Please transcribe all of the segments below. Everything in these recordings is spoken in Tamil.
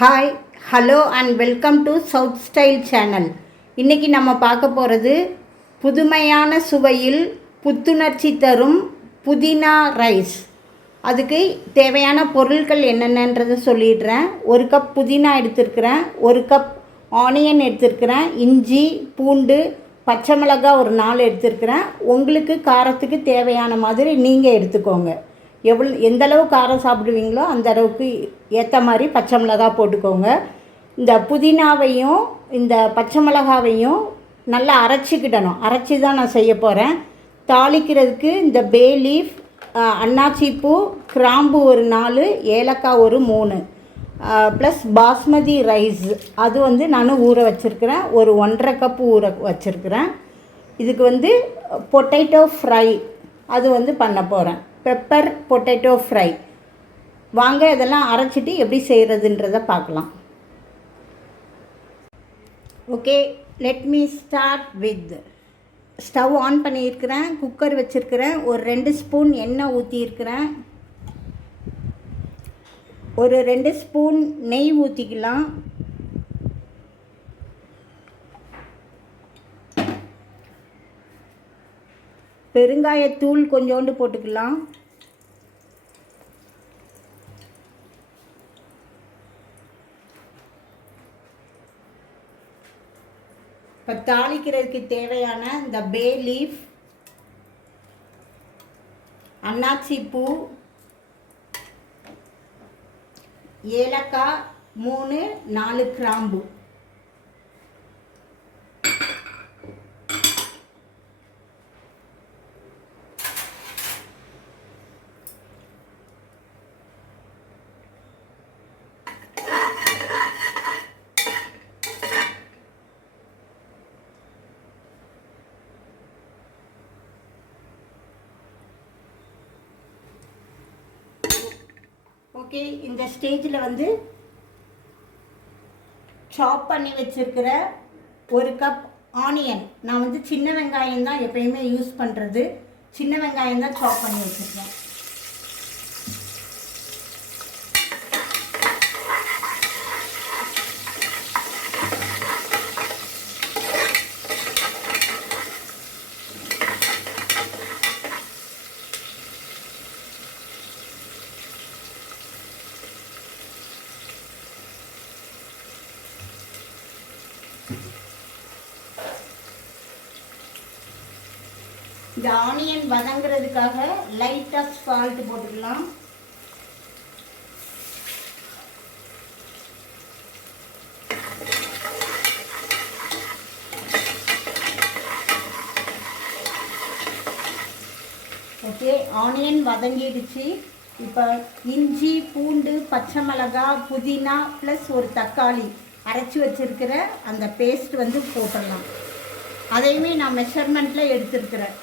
Hi hello and welcome to South Style channel இன்றைக்கி நம்ம பார்க்க போகிறது புதுமையான சுவையில் புத்துணர்ச்சி தரும் புதினா ரைஸ். அதுக்கு தேவையான பொருட்கள் என்னென்னன்றதை சொல்லிடுறேன். ஒரு கப் புதினா எடுத்திருக்கிறேன். ஒரு கப் ஆனியன் எடுத்திருக்கிறேன். இஞ்சி பூண்டு பச்சை மிளகாய் ஒரு நாலு எடுத்திருக்கிறேன். உங்களுக்கு காரத்துக்கு தேவையான மாதிரி நீங்கள் எடுத்துக்கோங்க. எவ்வளோ எந்த அளவு காரம் சாப்பிடுவீங்களோ அந்த அளவுக்கு ஏற்ற மாதிரி பச்சை மிளகா போட்டுக்கோங்க. இந்த புதினாவையும் இந்த பச்சை மிளகாவையும் நல்லா அரைச்சிக்கிடணும். அரைச்சி தான் நான் செய்ய போகிறேன் தாளிக்கிறதுக்கு இந்த பே லீஃப் அன்னாச்சிப்பூ கிராம்பு ஒரு நாலு ஏலக்காய் ஒரு மூணு. Plus basmati rice. அது வந்து நான் ஊற வச்சுருக்கிறேன். ஒரு ஒன்றரை கப்பு ஊற வச்சுருக்கிறேன். இதுக்கு வந்து பொட்டேட்டோ ஃப்ரை. அது வந்து பண்ண போகிறேன் பெப்பர் பொட்டேட்டோ ஃப்ரை. வாங்க இதெல்லாம் அரைச்சிட்டு எப்படி செய்கிறதுன்றத பார்க்கலாம். Okay let me start with stove on பண்ணியிருக்கிறேன் குக்கர் வச்சுருக்கிறேன் ஒரு ரெண்டு ஸ்பூன் எண்ணெய் ஊற்றியிருக்கிறேன் ஒரு ரெண்டு ஸ்பூன் நெய் ஊற்றிக்கலாம் பெருங்காயத்தூள் கொஞ்சோண்டு போட்டுக்கலாம். இப்போ தாளிக்கிறதுக்கு தேவையான இந்த பே லீஃப் அன்னாச்சி பூ ஏலக்காய் மூணு நாலு கிராம்பு. ஓகே இந்த ஸ்டேஜில் வந்து சாப் பண்ணி வச்சுருக்கிற ஒரு கப் ஆனியன் நான் வந்து சின்ன வெங்காயம் தான் எப்பயுமே யூஸ் பண்ணுறது சின்ன வெங்காயம் தான் சாப் பண்ணி வச்சுருக்கேன். இந்த ஆனியன் வதங்குறதுக்காக லைட்டாக சால்ட்டு போட்டுக்கலாம். ஓகே ஆனியன் வதங்கிடுச்சு. இப்போ இஞ்சி பூண்டு பச்சை மிளகாய் புதினா ப்ளஸ் ஒரு தக்காளி அரைச்சி வச்சிருக்கிற அந்த பேஸ்ட் வந்து போட்டுடலாம். அதையுமே நான் மெஷர்மெண்ட்டில் எடுத்துருக்கிறேன்.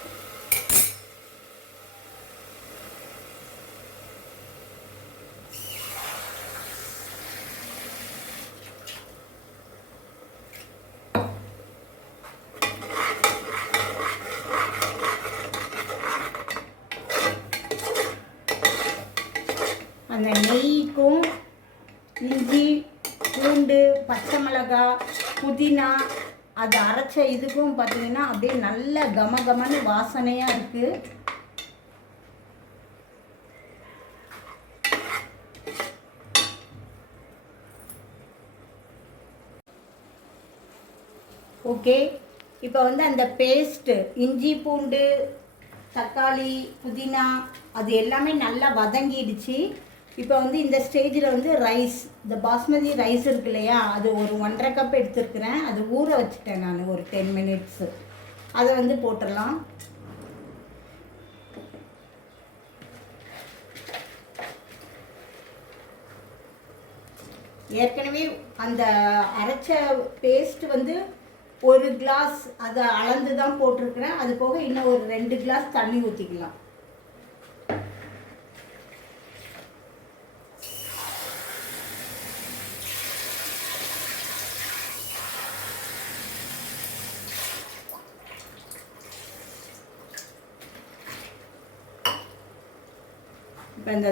அந்த நெய்க்கும் இஞ்சி பூண்டு பச்சை மிளகாய் புதினா அது அரைச்ச இதுக்கும் பார்த்தீங்கன்னா அப்படியே நல்ல கம கமன்னு வாசனையாக இருக்குது ஓகே இப்போ வந்து அந்த பேஸ்ட்டு இஞ்சி பூண்டு தக்காளி புதினா அது எல்லாமே நல்லா வதங்கிடுச்சு. இப்போ வந்து இந்த ஸ்டேஜில் வந்து ரைஸ் இந்த பாஸ்மதி ரைஸ் இருக்கு இல்லையா? அது ஒரு ஒன்றரை கப் எடுத்துருக்குறேன். அது ஊற வச்சுட்டேன் நான் ஒரு டென் மினிட்ஸு அதை வந்து போட்டுடலாம். ஏற்கனவே அந்த அரைச்ச பேஸ்ட் வந்து ஒரு கிளாஸ் அதை அளந்து தான் போட்டிருக்கிறேன். அது போக இன்னும் ஒரு ரெண்டு கிளாஸ் தண்ணி ஊற்றிக்கலாம் இப்போ இந்த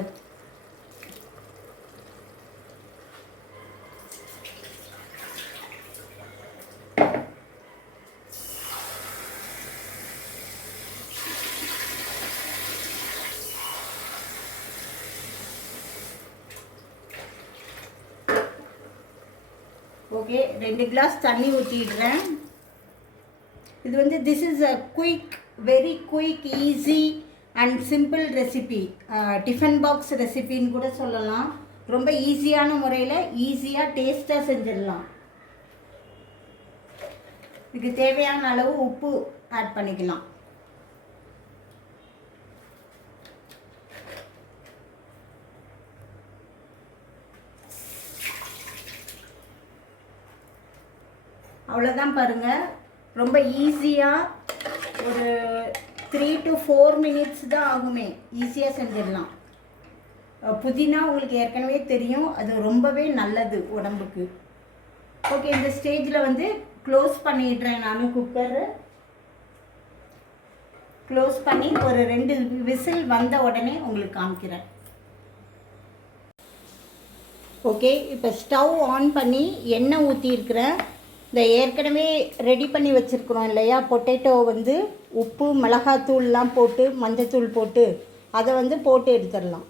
ஓகே ரெண்டு கிளாஸ் தண்ணி ஊற்றிடுறேன் இது வந்து this is a quick very quick easy and simple recipe tiffin box ரெசிபின்னு கூட சொல்லலாம். ரொம்ப ஈஸியான முறையில் ஈஸியாக டேஸ்ட்டாக செஞ்சிடலாம். இதுக்கு தேவையான அளவு உப்பு ஆட் பண்ணிக்கலாம். அவ்வளோதான் பாருங்கள் ரொம்ப ஈஸியாக ஒரு த்ரீ டு ஃபோர் மினிட்ஸ் தான் ஆகுமே. ஈஸியாக செஞ்சிடலாம். புதினா உங்களுக்கு ஏற்கனவே தெரியும். அது ரொம்பவே நல்லது உடம்புக்கு. ஓகே இந்த ஸ்டேஜில் வந்து க்ளோஸ் பண்ணிடுறேன் நான் குக்கரு க்ளோஸ் பண்ணி ஒரு ரெண்டு விசில் வந்த உடனே உங்களுக்கு காமிக்கிறேன். ஓகே இப்போ ஸ்டவ் ஆன் பண்ணி எண்ணெய் ஊற்றிருக்கிறேன் இந்த ஏற்கனவே ரெடி பண்ணி வச்சுருக்குறோம் இல்லையா? பொட்டேட்டோ வந்து உப்பு மிளகாத்தூள்லாம் போட்டு மஞ்சத்தூள் போட்டு அதை வந்து போட்டு எடுத்துடலாம்.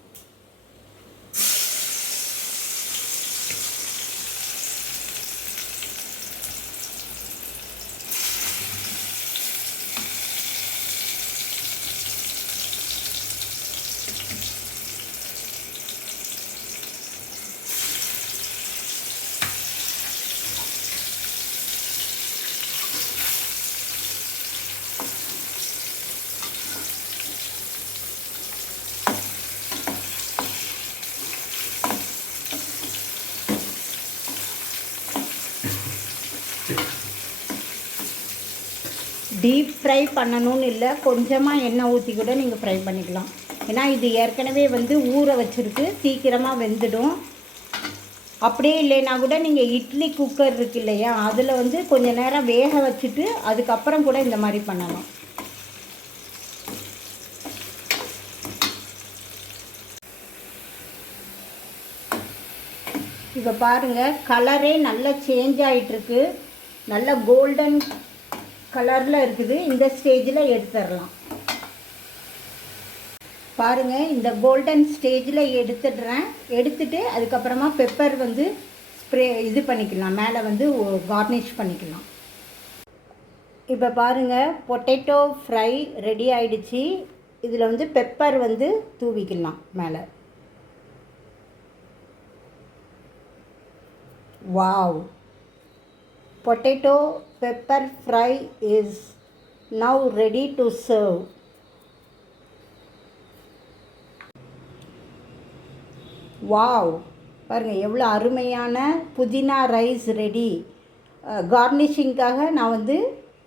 டீப் ஃப்ரை பண்ணணும்னு இல்லை கொஞ்சமாக எண்ணெய் ஊற்றி கூட நீங்கள் ஃப்ரை பண்ணிக்கலாம். ஏன்னா இது ஏற்கனவே வந்து ஊற வச்சுருக்கு சீக்கிரமாக வெந்துடும். அப்படியே இல்லைன்னா கூட நீங்கள் இட்லி குக்கர் இருக்கு இல்லையா அதில் வந்து கொஞ்சம் நேரம் வேக வச்சுட்டு அதுக்கப்புறம் கூட இந்த மாதிரி பண்ணலாம். இப்போ பாருங்கள் கலரே நல்லா சேஞ்ச் ஆகிட்டுருக்கு நல்ல கோல்டன் கலரில் இருக்குது. இந்த ஸ்டேஜில் எடுத்துடலாம். பாருங்கள் இந்த கோல்டன் ஸ்டேஜில் எடுத்துடுறேன். எடுத்துட்டு அதுக்கப்புறமா பெப்பர் வந்து ஸ்ப்ரே இது பண்ணிக்கலாம். மேலே வந்து கார்னிஷ் பண்ணிக்கலாம். இப்போ பாருங்கள் பொட்டேட்டோ ஃப்ரை ரெடி ஆயிடுச்சு. இதில் வந்து பெப்பர் வந்து தூவிக்கலாம் மேலே. Wow potato pepper fry is now ready to serve. Wow பாருங்கள் எவ்வளோ அருமையான புதினா ரைஸ் ரெடி கார்னிஷிங்காக நான் வந்து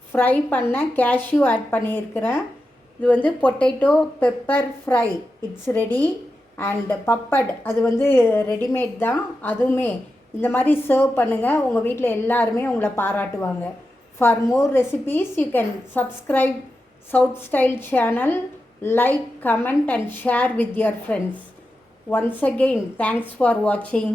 ஃப்ரை பண்ண கேஷ்யூ ஆட் பண்ணியிருக்கிறேன். இது வந்து potato pepper fry it's ready and papad அது வந்து ரெடிமேட் தான். அதுவுமே இந்த மாதிரி சர்வ் பண்ணுங்கள் உங்கள் வீட்டில் எல்லாருமே உங்களை பாராட்டுவாங்க. For more recipes you can subscribe South Style channel like comment and share with your friends once again thanks for வாட்சிங்